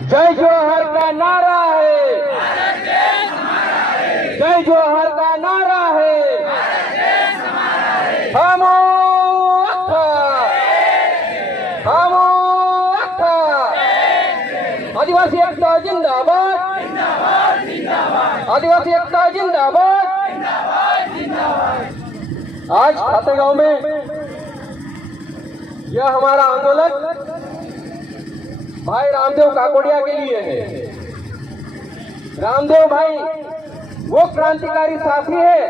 जय जोहर का नारा है, जय जोहर का नारा है, आदिवासी एकता जिंदाबाद, आदिवासी एकता जिंदाबाद। आज खातेगांव में यह हमारा आंदोलन भाई रामदेव काकोड़िया के लिए है। रामदेव भाई वो क्रांतिकारी साथी है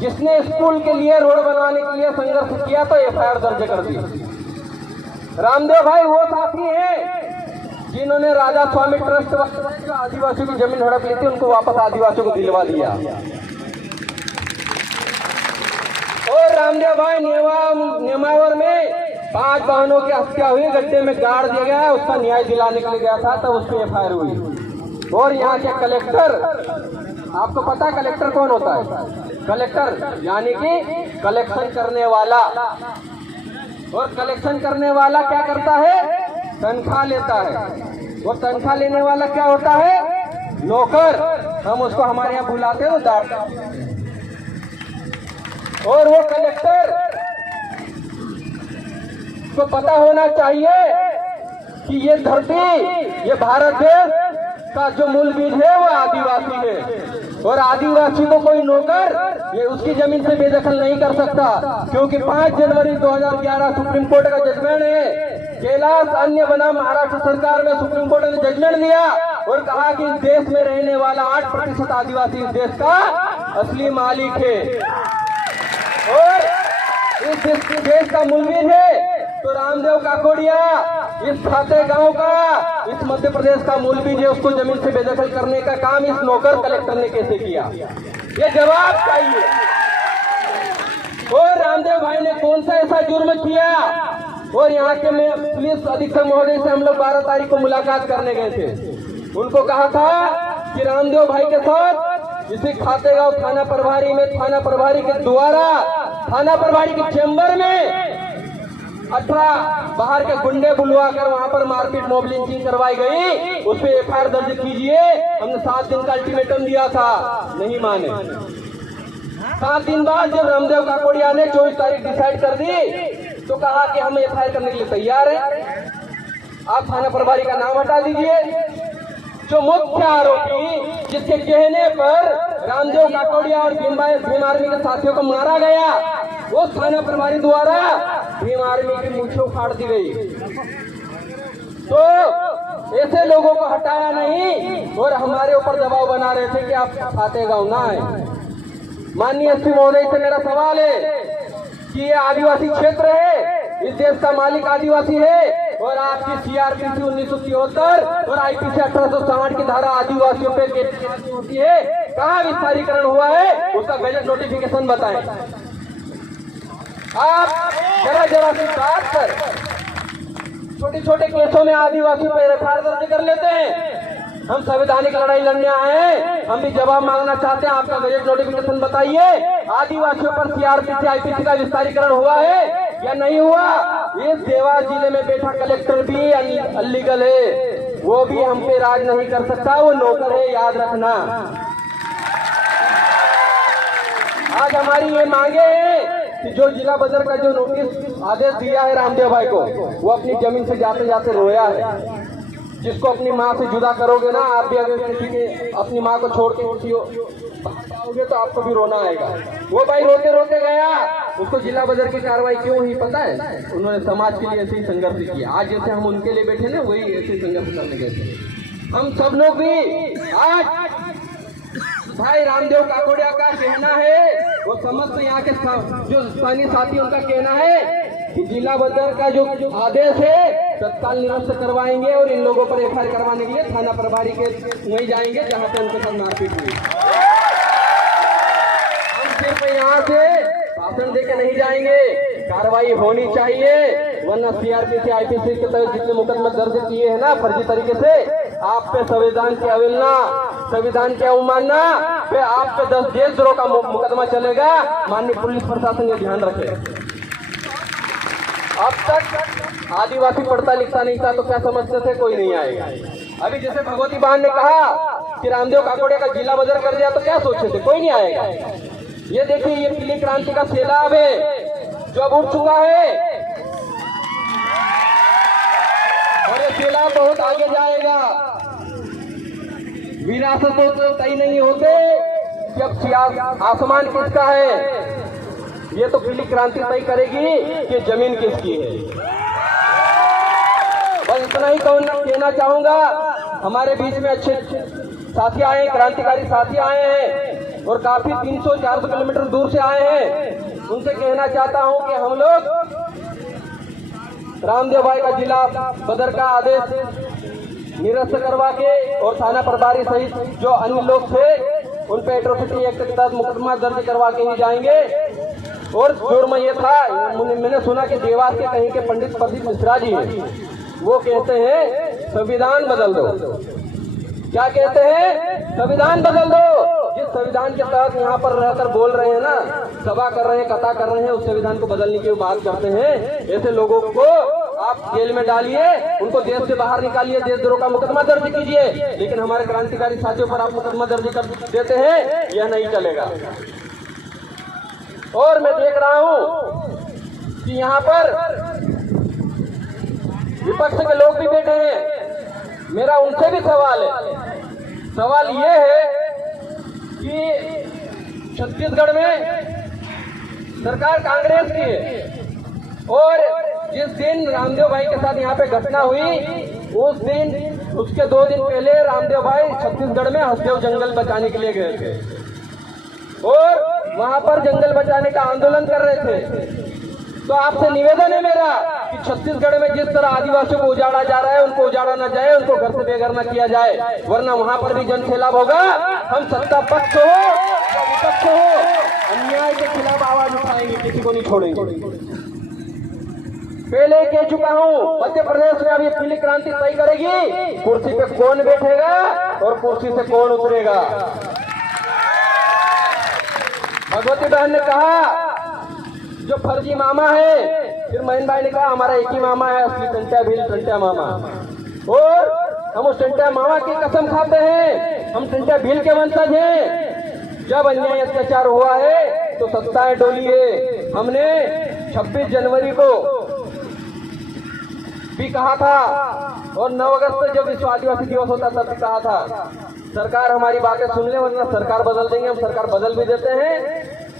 जिसने स्कूल के लिए, रोड बनवाने के लिए संघर्ष किया तो एफआईआर दर्ज कर दी। रामदेव भाई वो साथी है जिन्होंने राजा स्वामी ट्रस्ट आदिवासियों की जमीन हड़प ली थी, उनको वापस आदिवासियों को दिलवा दिया। और रामदेव भाई नेमावर में 5 बहनों की हत्या हुई, गड्ढे में गाड़ दिया गया, उसका न्याय दिलाने के लिए गया था तब उस पर एफआईआर हुई। और यहाँ के कलेक्टर, आपको पता है कलेक्टर कौन होता है? कलेक्टर यानी कि कलेक्शन करने वाला। और कलेक्शन करने वाला क्या करता है? तनख्वाह लेता है। वो तनख्वाह लेने वाला क्या होता है? नौकर। हम उसको हमारे यहाँ बुलाते हैं दार। और वो कलेक्टर को पता होना चाहिए कि ये धरती, ये भारत देश का जो मूल बीज है वो आदिवासी है। और आदिवासी को कोई नौकर ये उसकी जमीन से बेदखल नहीं कर सकता, क्योंकि 5 जनवरी 2011 सुप्रीम कोर्ट का जजमेंट है। कैलाश अन्य बनाम महाराष्ट्र सरकार में सुप्रीम कोर्ट ने जजमेंट दिया और कहा कि इस देश में रहने वाला 8% आदिवासी इस देश का असली मालिक है और इस देश का मूलबीज है। तो रामदेव काकोड़िया इस खातेगांव का, इस मध्य प्रदेश का मूलबीज है, उसको जमीन से बेदखल करने का काम इस नौकर कलेक्टर ने कैसे किया? ये जवाब चाहिए। और रामदेव भाई ने कौन सा ऐसा जुर्म किया? और यहाँ के पुलिस अधीक्षक महोदय से हम लोग 12 तारीख को मुलाकात करने गए थे। उनको कहा था कि रामदेव भाई के साथ इसी खातेगांव थाना प्रभारी में, थाना प्रभारी के द्वारा थाना प्रभारी के चेंबर में 18 बाहर के गुंडे बुलवाकर वहां पर मारपीट, मॉब लिंचिंग करवाई गई, उस पर एफआईआर दर्ज कीजिए। हमने 7 दिन का अल्टीमेटम दिया था, नहीं माने। 7 दिन बाद जब रामदेव काकोड़िया ने 24 तारीख डिसाइड कर दी तो कहा कि हम एफआईआर करने के लिए तैयार हैं, आप थाना प्रभारी का नाम हटा दीजिए। जो मुख्य आरोपी जिसके कहने पर रामदेव काकोड़िया और भीम आर्मी के साथियों को मारा गया, वो थाना प्रभारी द्वारा भीम आर्मी की मूंछें उखाड़ दी गई। तो ऐसे लोगों को हटाया नहीं और हमारे ऊपर दबाव बना रहे थे कि आप खातेगांव ना आए। माननीय एसपी महोदय से मेरा सवाल है कि ये आदिवासी क्षेत्र है, इस देश का मालिक आदिवासी है और आपकी सीआरपीसी 1973 और आईपीसी 1860 की धारा आदिवासियों पे होती है, कहाँ विस्तारीकरण हुआ है? उसका गजट नोटिफिकेशन बताएं। आप जरा सी बात पर छोटे केसों में आदिवासी पर एफआईआर दर्ज कर लेते हैं। हम संवैधानिक लड़ाई लड़ने आए हैं, हम भी जवाब मांगना चाहते हैं। आपका गजट नोटिफिकेशन बताइए, आदिवासियों पर सीआरपीसी आईपीसी का विस्तारीकरण हुआ है या नहीं हुआ? ये देवास जिले में बैठा कलेक्टर भी अनलीगल है, वो भी हम पे राज नहीं कर सकता, वो नौकर है, याद रखना। आज हमारी ये मांगे हैं कि जो जिला बदर का जो नोटिस आदेश दिया है रामदेव भाई को, वो अपनी जमीन से जाते जाते रोया है। जिसको अपनी माँ से जुदा करोगे ना, आप भी अगर किसी के अपनी माँ को छोड़ के किसी पाओगे तो आपको भी रोना आएगा। वो भाई रोते रोते गया, उसको जिला बदर की कार्रवाई क्यों हुई पता है? उन्होंने समाज के लिए ऐसे ही संघर्ष किया। आज जैसे हम उनके लिए बैठे ना, वही ऐसे संघर्ष करने गए थे। हम सब लोग भी आज भाई रामदेव काकोड़िया का कहना है, वो समस्त यहाँ के जो स्थानीय साथी उनका कहना है कि जिला बदर का जो आदेश है तत्काल निरस्त करवाएंगे और इन लोगों पर एफआईआर करवाने के लिए थाना प्रभारी के वहीं जाएंगे जहां पे उनके साथ मारपीट हुई। हम सिर्फ यहाँ से भाषण देके नहीं जाएंगे, कार्रवाई होनी चाहिए, वरना सीआरपीसी आईपीसी के तहत जितने मुकदमे दर्ज किए हैं ना फर्जी तरीके से, आप पे संविधान की अवहेलना, संविधान की अवमानना पे आप पे 10 देशद्रोह का मुकदमा चलेगा। माननीय पुलिस प्रशासन ये ध्यान रखे। आदिवासी पढ़ता लिखता नहीं था तो क्या समझते थे, कोई नहीं आएगा। अभी जैसे भगवती बहन ने कहा कि रामदेव काकोड़े का जिला बदल कर दिया तो क्या सोचे थे, कोई नहीं आएगा। ये देखिए, ये पीली क्रांति का सैलाब है जो अब उठ चुका है और ये सैलाब बहुत आगे जाएगा। विरासत तो तय नहीं होते कि अब आसमान किसका है, ये तो पीली क्रांति तय करेगी कि जमीन किसकी है। बस इतना ही कहना चाहूंगा। हमारे बीच में अच्छे साथी आए, क्रांतिकारी साथी आए हैं और काफी 300-400 किलोमीटर दूर से आए हैं। उनसे कहना चाहता हूं कि हम लोग रामदेव भाई का जिला बदर का आदेश निरस्त करवा के और थाना प्रभारी सहित जो अन्य लोग थे उन पे एट्रोसिटी एक्ट के तहत मुकदमा दर्ज करवा के ही जाएंगे। और जुर्म ये था, मैंने सुना कि देवास के कहीं के पंडित प्रदीप मिश्रा जी हैं, वो कहते हैं संविधान बदल दो। क्या कहते हैं? संविधान बदल दो। जिस संविधान के तहत यहाँ पर रहकर बोल रहे हैं ना, सभा कर रहे हैं, कथा कर रहे हैं, उस संविधान को बदलने की बात करते हैं। ऐसे लोगों को आप जेल में डालिए, उनको देश से बाहर निकालिए, देशद्रोह का मुकदमा दर्ज कीजिए, लेकिन हमारे क्रांतिकारी साथियों पर आप मुकदमा दर्ज कर देते हैं, यह नहीं चलेगा। और मैं देख रहा हूं कि यहाँ पर विपक्ष के लोग भी बैठे हैं। मेरा उनसे भी सवाल है। सवाल ये है कि छत्तीसगढ़ में सरकार कांग्रेस की है और जिस दिन रामदेव भाई के साथ यहाँ पे घटना हुई उस दिन, उसके 2 दिन पहले रामदेव भाई छत्तीसगढ़ में हसदेव जंगल बचाने के लिए गए थे और वहां पर जंगल बचाने का आंदोलन कर रहे थे। तो आपसे निवेदन है मेरा कि छत्तीसगढ़ में जिस तरह आदिवासियों को उजाड़ा जा रहा है, उनको उजाड़ा ना जाए, उनको घर से बेघर न किया जाए, वरना वहां पर भी जन सैलाब होगा। हम सत्ता पक्ष हो या विपक्ष हो, अन्याय के खिलाफ आवाज उठाएंगे, किसी को नहीं छोड़ेंगे। पहले कह चुका हूं, मध्य प्रदेश में अभी पीली क्रांति तय करेगी कुर्सी पे कौन बैठेगा और कुर्सी से कौन उतरेगा। भगवती बहन ने कहा जो फर्जी मामा है, फिर महीन भाई ने कहा हमारा एक ही मामा है, असली टंटा भील टंटा मामा, और हम उस टंटा मामा की कसम खाते हैं, हम टंटा भील के वंशज हैं। जब अन्याय अत्याचार हुआ है तो सत्ताएं डोली है। हमने 26 जनवरी को भी कहा था और 9 अगस्त जब विश्व आदिवासी दिवस होता तब भी कहा था सरकार हमारी बातें सुन ले, वरना सरकार बदल देंगे। हम सरकार बदल भी देते हैं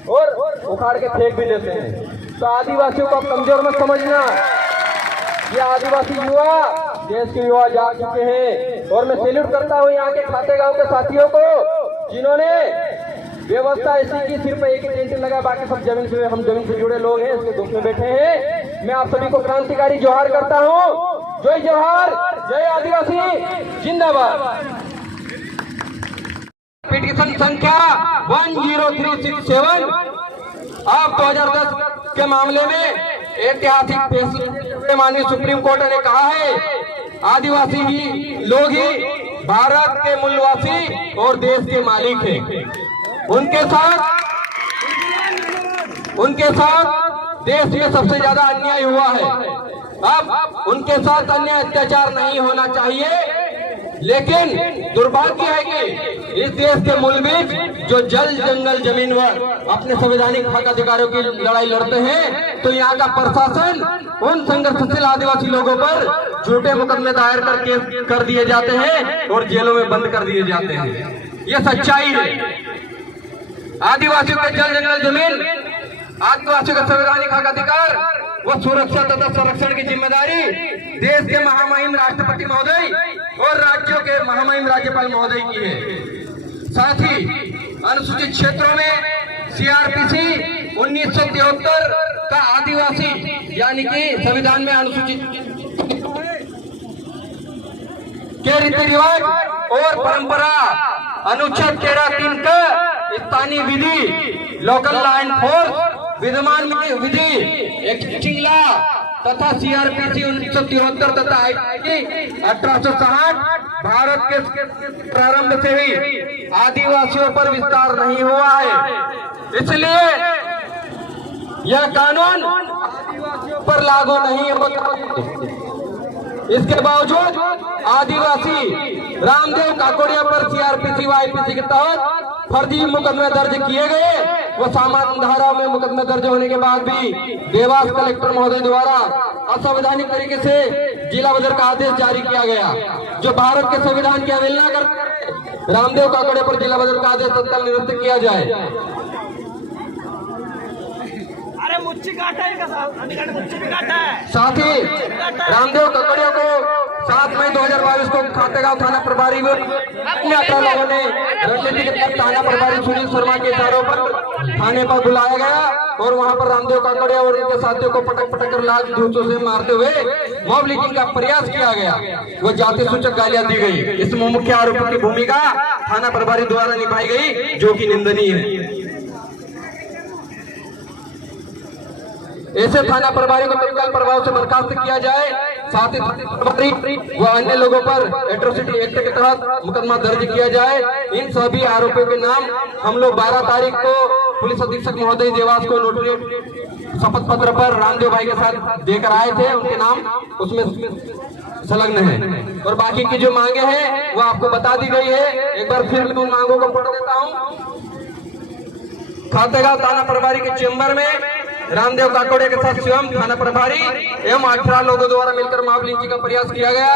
और उखाड़ के फेंक भी देते हैं। तो आदिवासियों को आप कमजोर मत समझना। ये आदिवासी युवा देश के युवा जाग चुके हैं और मैं सैल्यूट करता हूँ यहाँ के खाते गांव के साथियों को, जिन्होंने व्यवस्था ऐसी की सिर्फ एक ही टेंट लगा, बाकी सब जमीन से, हम जमीन से जुड़े लोग हैं, इसके दुख में बैठे हैं। मैं आप सभी को क्रांतिकारी जोहार करता हूँ। जय जोहार, जय आदिवासी जिंदाबाद। पिटीशन संख्या 10367 अब 2010 के मामले में ऐतिहासिक फैसले माननीय सुप्रीम कोर्ट ने कहा है आदिवासी ही लोग ही भारत के मूलवासी और देश के मालिक हैं। उनके साथ देश में सबसे ज्यादा अन्याय हुआ है। अब उनके साथ अन्याय अत्याचार नहीं होना चाहिए, लेकिन दुर्भाग्य है कि इस देश के मूल बीच जो जल जंगल जमीन पर अपने संवैधानिक हक अधिकारों की लड़ाई लड़ते हैं, तो यहाँ का प्रशासन उन संघर्षशील आदिवासी लोगों पर झूठे मुकदमे दायर करके कर दिए जाते हैं और जेलों में बंद कर दिए जाते हैं। ये सच्चाई है। आदिवासियों के जल जंगल जमीन, आदिवासियों का संवैधानिक हक अधिकार व सुरक्षा तथा संरक्षण की जिम्मेदारी देश के महामहिम राष्ट्रपति महोदय और राज्यों के महामहिम राज्यपाल महोदय की है। साथ ही अनुसूचित क्षेत्रों में सीआरपीसी 1973 का आदिवासी यानी कि संविधान में अनुसूचित के रीति रिवाज और परंपरा अनुच्छेद 13(3) का स्थानीय विधि, लोकल लॉ एंड फोर्स, विद्यमान विधि, एक्जिस्टिंग लॉ तथा सीआरपीसी 1973 तथा आईटी 1860 भारत के प्रारंभ से ही आदिवासियों पर विस्तार नहीं हुआ है। इसलिए यह कानून आदिवासियों पर लागू नहीं होता। इसके बावजूद आदिवासी रामदेव काकोड़िया पर सीआरपीसी व आईपीसी के तहत फर्जी मुकदमे दर्ज किए गए। वो सामान्य धारा में मुकदमे दर्ज होने के बाद भी देवास कलेक्टर महोदय द्वारा असंवैधानिक तरीके से जिला बदर का आदेश जारी किया गया, जो भारत के संविधान की अवहेलना कर रामदेव काकोड़िया पर जिला बदर का आदेश तत्काल निरस्त किया जाए। मुच्ची काटा है, मुच्ची भी काटा है। साथ ही रामदेव काकोड़िया को 7 मई 2022 को खातेगांव थाना प्रभारी में 18 लोगों ने रणनीति के तहत थाना प्रभारी सुनील शर्मा के इशारों पर थाने पर बुलाया गया और वहां पर रामदेव काकोड़िया और उनके साथियों को पटक पटक कर लाल जूतों से मारते हुए मॉब लिंचिंग का प्रयास किया गया। वो जाति सूचक गालियां दी गई। इसमें मुख्य आरोपी की भूमिका थाना प्रभारी द्वारा निभाई गई, जो कि निंदनीय है। ऐसे थाना प्रभारी को तत्काल प्रभाव से बर्खास्त किया जाए। साथ ही प्रभारी व अन्य लोगों पर एट्रोसिटी एक्ट के तहत मुकदमा दर्ज किया जाए। इन सभी आरोपियों के नाम हम लोग 12 तारीख को पुलिस अधीक्षक महोदय देवास को नोटरी शपथ पत्र पर रामदेव भाई के साथ देकर आए थे। उनके नाम उसमें संलग्न है और बाकी की जो मांगे हैं वो आपको बता दी गई है। एक बार फिर उन मांगों को पढ़ देता हूँ। खातेगांव थाना प्रभारी के चेंबर में रामदेव काकोड़िया के साथ स्वयं थाना प्रभारी एवं 18 लोगों द्वारा मिलकर मॉब लिंचिंग का प्रयास किया गया।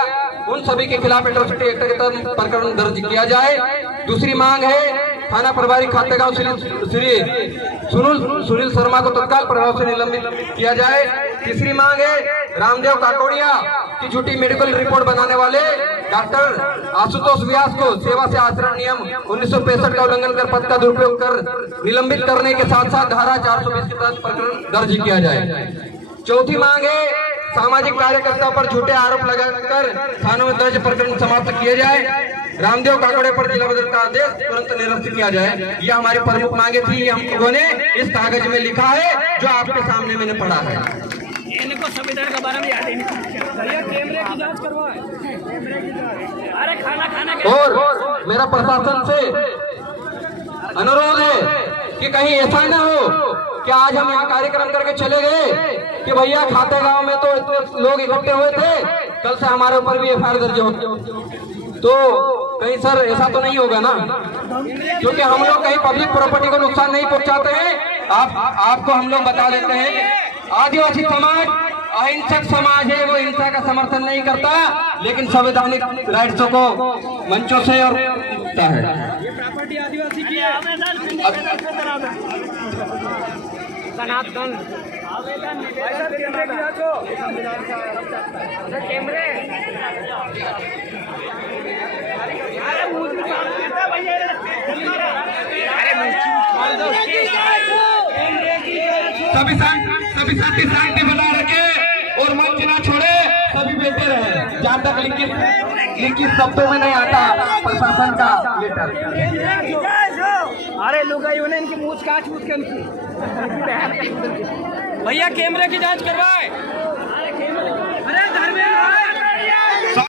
उन सभी के खिलाफ एट्रोसिटी एक्ट के तहत प्रकरण दर्ज किया जाए। दूसरी मांग है थाना प्रभारी खातेगांव श्री सुनील शर्मा को तत्काल प्रभाव से निलंबित किया जाए। तीसरी मांग है रामदेव काकोड़िया की झूठी मेडिकल रिपोर्ट बनाने वाले डॉक्टर आशुतोष व्यास को सेवा से आचरण नियम 1965 का उल्लंघन कर पद का दुरुपयोग कर निलंबित करने के साथ साथ धारा 420 के तहत प्रकरण दर्ज किया जाए। चौथी मांग है सामाजिक कार्यकर्ता पर झूठे आरोप लगाकर थानों में दर्ज प्रकरण समाप्त किए जाए। रामदेव काकोड़िया पर जिला बदर का आदेश तुरंत निरस्त किया जाए। यह हमारी प्रमुख मांगे थी। हम लोगों ने इस कागज में लिखा है जो आपके सामने मैंने पढ़ा है। इनको संविधान के बारे में याद ही नहीं। कैमरे की जांच करवाएं। अरे खाना और मेरा प्रशासन से अनुरोध है कि कहीं ऐसा ही ना हो कि आज हम यहाँ कार्यक्रम करके चले गए कि भैया खातेगांव में तो इतने लोग इकट्ठे हुए थे, कल से हमारे ऊपर भी एफआईआर दर्ज हो। तो कहीं सर ऐसा तो नहीं होगा ना, क्योंकि हम लोग कहीं पब्लिक प्रॉपर्टी को नुकसान नहीं पहुंचाते हैं। आपको हम लोग बता देते हैं आदिवासी समाज अहिंसक समाज है, वो हिंसा का समर्थन नहीं करता, लेकिन संवैधानिक राइट्सों को मंचों से और है। ये प्रॉपर्टी आदिवासी की है। सनातन आवेदन कैमरे सभी साथी शांति बना रखे और मंच ना छोड़े, सभी बैठे रहे जहाँ तक लिखित शब्दों में नहीं आता प्रशासन का लेटर। अरे लुगाइयों ने इनकी मूछ काट मूछ के उनकी भैया कैमरे की जांच करवाए।